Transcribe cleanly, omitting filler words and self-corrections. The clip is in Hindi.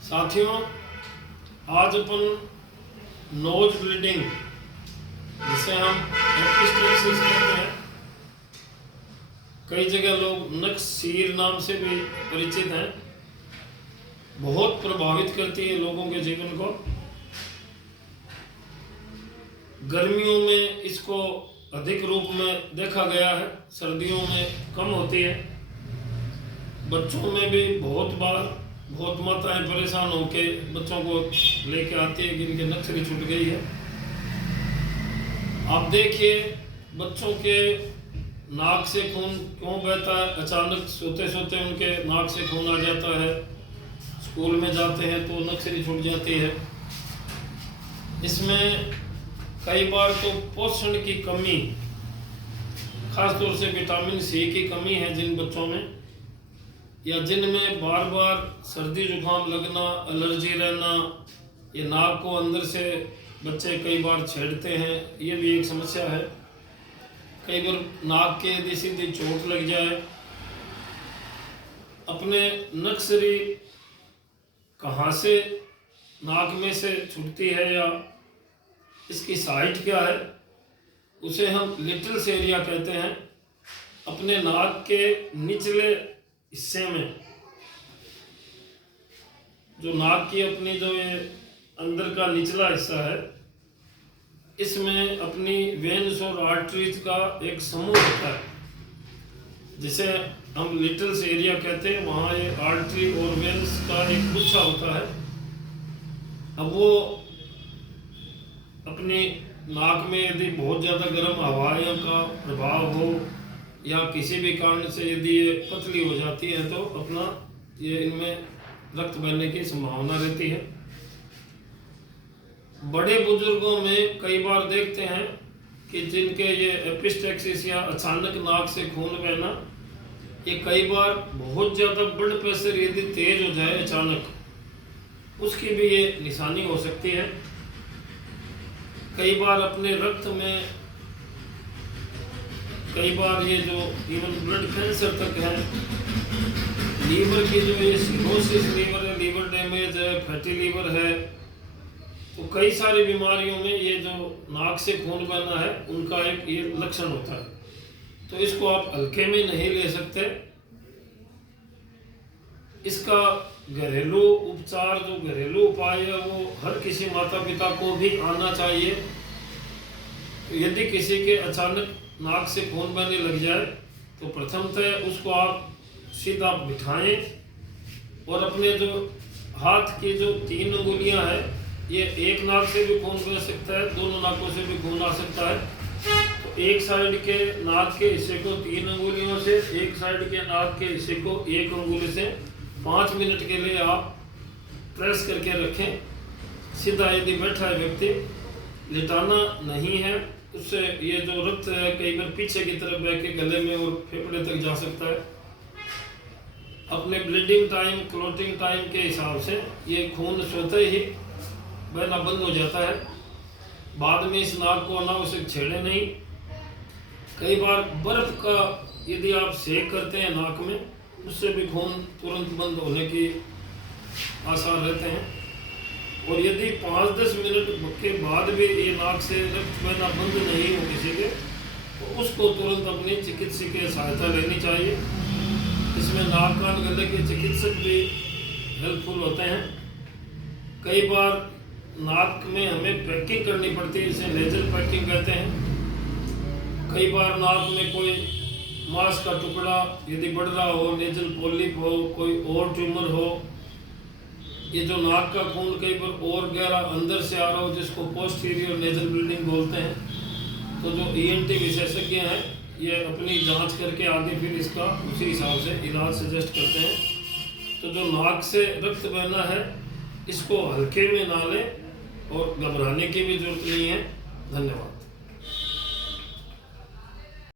साथियों, आज अपन नोज ब्लीडिंग जिसे हम एपिस्टेक्सिस कहते हैं, कई जगह लोग नक्सीर नाम से भी परिचित हैं, बहुत प्रभावित करती है लोगों के जीवन को। गर्मियों में इसको अधिक रूप में देखा गया है, सर्दियों में कम होती है। बच्चों में भी बहुत माताएं परेशान होकर बच्चों को लेके आती है कि इनके नक्सरी छूट गई है। आप देखिए बच्चों के नाक से खून क्यों बहता है, अचानक सोते सोते उनके नाक से खून आ जाता है, स्कूल में जाते हैं तो नक्सरी छूट जाती है। इसमें कई बार तो पोषण की कमी, खासतौर से विटामिन सी की कमी है जिन बच्चों में, या जिनमें बार बार सर्दी जुकाम लगना, एलर्जी रहना, ये नाक को अंदर से बच्चे कई बार छेड़ते हैं, ये भी एक समस्या है। कई बार नाक के यदि सीधी चोट लग जाए, अपने नक्सरी कहाँ से नाक में से छूटती है या इसकी साइट क्या है, उसे हम लिटिल्स एरिया कहते हैं। अपने नाक के निचले हिस्से में, जो नाक की अपनी जो ये अंदर का निचला हिस्सा है, इसमें अपनी वेन्स और आर्टरीज का एक समूह होता है जिसे हम लिटिल्स एरिया कहते हैं। वहाँ ये आर्टरी और वेन्स का एक गुच्छा होता है। अब वो अपनी नाक में यदि बहुत ज़्यादा गर्म हवाओं का प्रभाव हो या किसी भी कारण से यदि ये पतली हो जाती है तो अपना ये इनमें रक्त बहने की संभावना रहती है। बड़े बुजुर्गों में कई बार देखते हैं कि जिनके ये एपिस्टेक्सिस या अचानक नाक से खून बहना, ये कई बार बहुत ज़्यादा ब्लड प्रेशर यदि तेज हो जाए अचानक, उसकी भी ये निशानी हो सकती है। कई बार अपने रक्त में, कई बार ये जो इवन ब्लड कैंसर तक है, लीवर की जो ये सिरोसिस लीवर है, लीवर डैमेज है, फैटी लीवर है, तो कई सारी बीमारियों में ये जो नाक से खून बहना है उनका एक ये लक्षण होता है। तो इसको आप हल्के में नहीं ले सकते। इसका घरेलू उपचार, जो घरेलू उपाय है, वो हर किसी माता पिता को भी आना चाहिए। यदि किसी के अचानक नाक से खून बहने लग जाए तो प्रथमतः उसको आप सीधा बिठाएं और अपने जो हाथ की जो 3 उंगलियां हैं, ये एक नाक से भी खून बह सकता है, दोनों नाकों से भी खून आ सकता है। तो एक साइड के नाक के हिस्से को 3 उंगलियों से, एक साइड के नाक के हिस्से को 1 उंगली से 5 मिनट के लिए आप प्रेस करके रखें। सीधा यदि बैठा है व्यक्ति, लिटाना नहीं है, उससे ये जो रक्त है कई बार पीछे की तरफ बह के गले में और फेफड़े तक जा सकता है। अपने ब्लीडिंग टाइम, क्लोटिंग टाइम के हिसाब से ये खून स्वतः ही बहना बंद हो जाता है। बाद में इस नाक को अनावश्यक छेड़े नहीं। कई बार बर्फ का यदि आप सेक करते हैं नाक में, उससे भी खून तुरंत बंद होने की आसार रहते हैं। और यदि 5-10 मिनट के बाद भी ये नाक से रक्त बहना बंद नहीं हो किसी के, तो उसको तुरंत अपनी चिकित्सकीय सहायता लेनी चाहिए। इसमें नाक कान गले के चिकित्सक भी हेल्पफुल होते हैं। कई बार नाक में हमें पैकिंग करनी पड़ती है, इसे नेजल पैकिंग कहते हैं। कई बार नाक में कोई मांस का टुकड़ा यदि बढ़ रहा हो, नेजल पॉलिप हो, कोई और ट्यूमर हो, ये जो नाक का खून कई बार और गहरा अंदर से आ रहा हो, जिसको पोस्टीरियर नेजल ब्लीडिंग बोलते हैं, तो जो ईएनटी विशेषज्ञ हैं ये अपनी जांच करके आगे फिर इसका उसी हिसाब से इलाज सजेस्ट करते हैं। तो जो नाक से रक्त बहना है, इसको हल्के में ना लें और घबराने की भी जरूरत नहीं है। धन्यवाद।